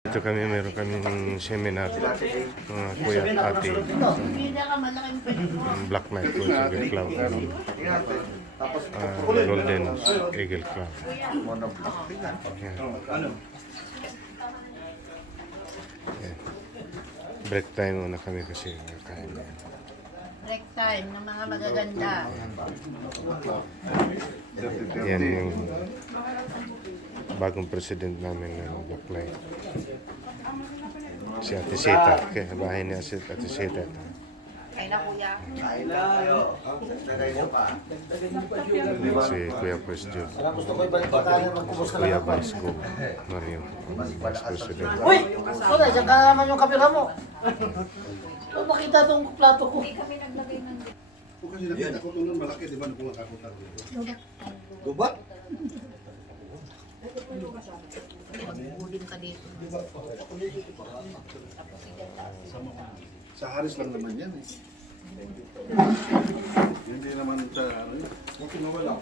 Dito kami, meron kaming seminar, mga kuya at ate, Black Knight Eagle Club, Golden Eagle Club. Yan. Yan. Break time muna kami kasi nakain yan. Break time ng mga magaganda. Yan yung bagong president namin ng Black Knight. Si Ate Sita. Kaya bahay ni Ate Sita. Kaya na kuya. Si Kuya Presjo. Gusto ko ibalik batayan ng kubos ka Kuya lang pa. Vasco Mario. Vice President. Uy! Wala, dyan ka naman yung kapira mo. Kung makita itong plato ko. Kung kasi nakita ko ito nun malaki, di ba? Kung nakakutan dito. Gubat? Huling ka dito. Sa Haris lang naman yan eh. Hindi naman sa ano yun. Kung kinawala.